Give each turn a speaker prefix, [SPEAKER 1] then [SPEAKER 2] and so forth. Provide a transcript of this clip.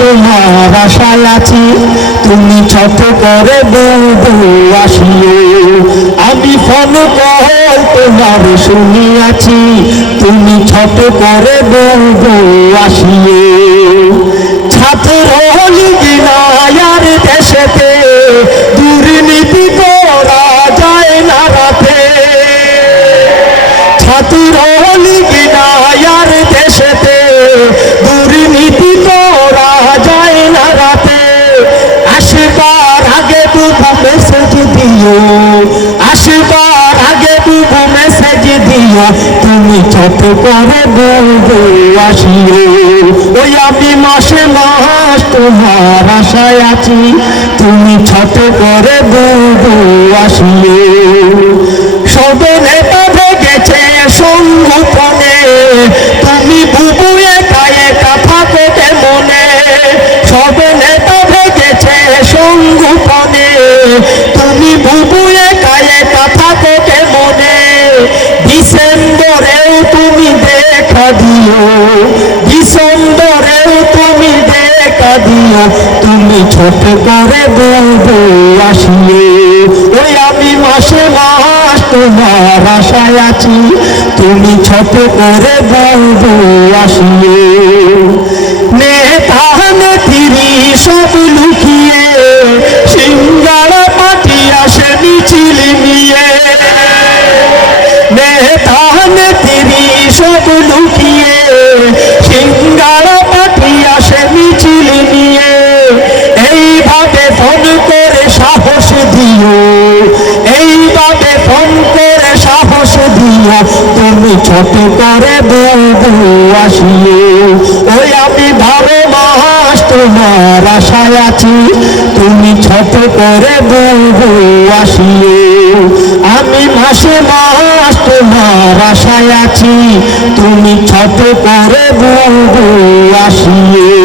[SPEAKER 1] তোমার আশায় আছি। তুমি ছোট করে বলব আসিও আমি ফোন কল তোমার শুনিয়াছি। তুমি ছোট করে বলব আসিও ছাত্র হলি বিনায়ার মেসেজ দিও, তুমি ছোট করে বলব আসিও ওই আমি মাসে মাস তোমার আশায় আছি, তুমি ছোট করে বলব আসিও সবে নেতা গেছে সংগঠনে তুমি ছোট করে বলব আসিও ওই আমি মাসে মাস তোমার আশায় আছি। তুমি ছোট করে বলব আসিও নেতা সব লুকিয়ে, সিঙ্গারা পাটি আসে মিছিল নিয়ে। নেতা নেত্রী তুমি ছোট করে বলব আসিও ওই আমি ভালো মাস তোমার আশায় আছি। তুমি ছোট করে বলব আসিও আমি মাসে মাস তোমার আশায় আছি। তুমি ছোট করে বলব আসিও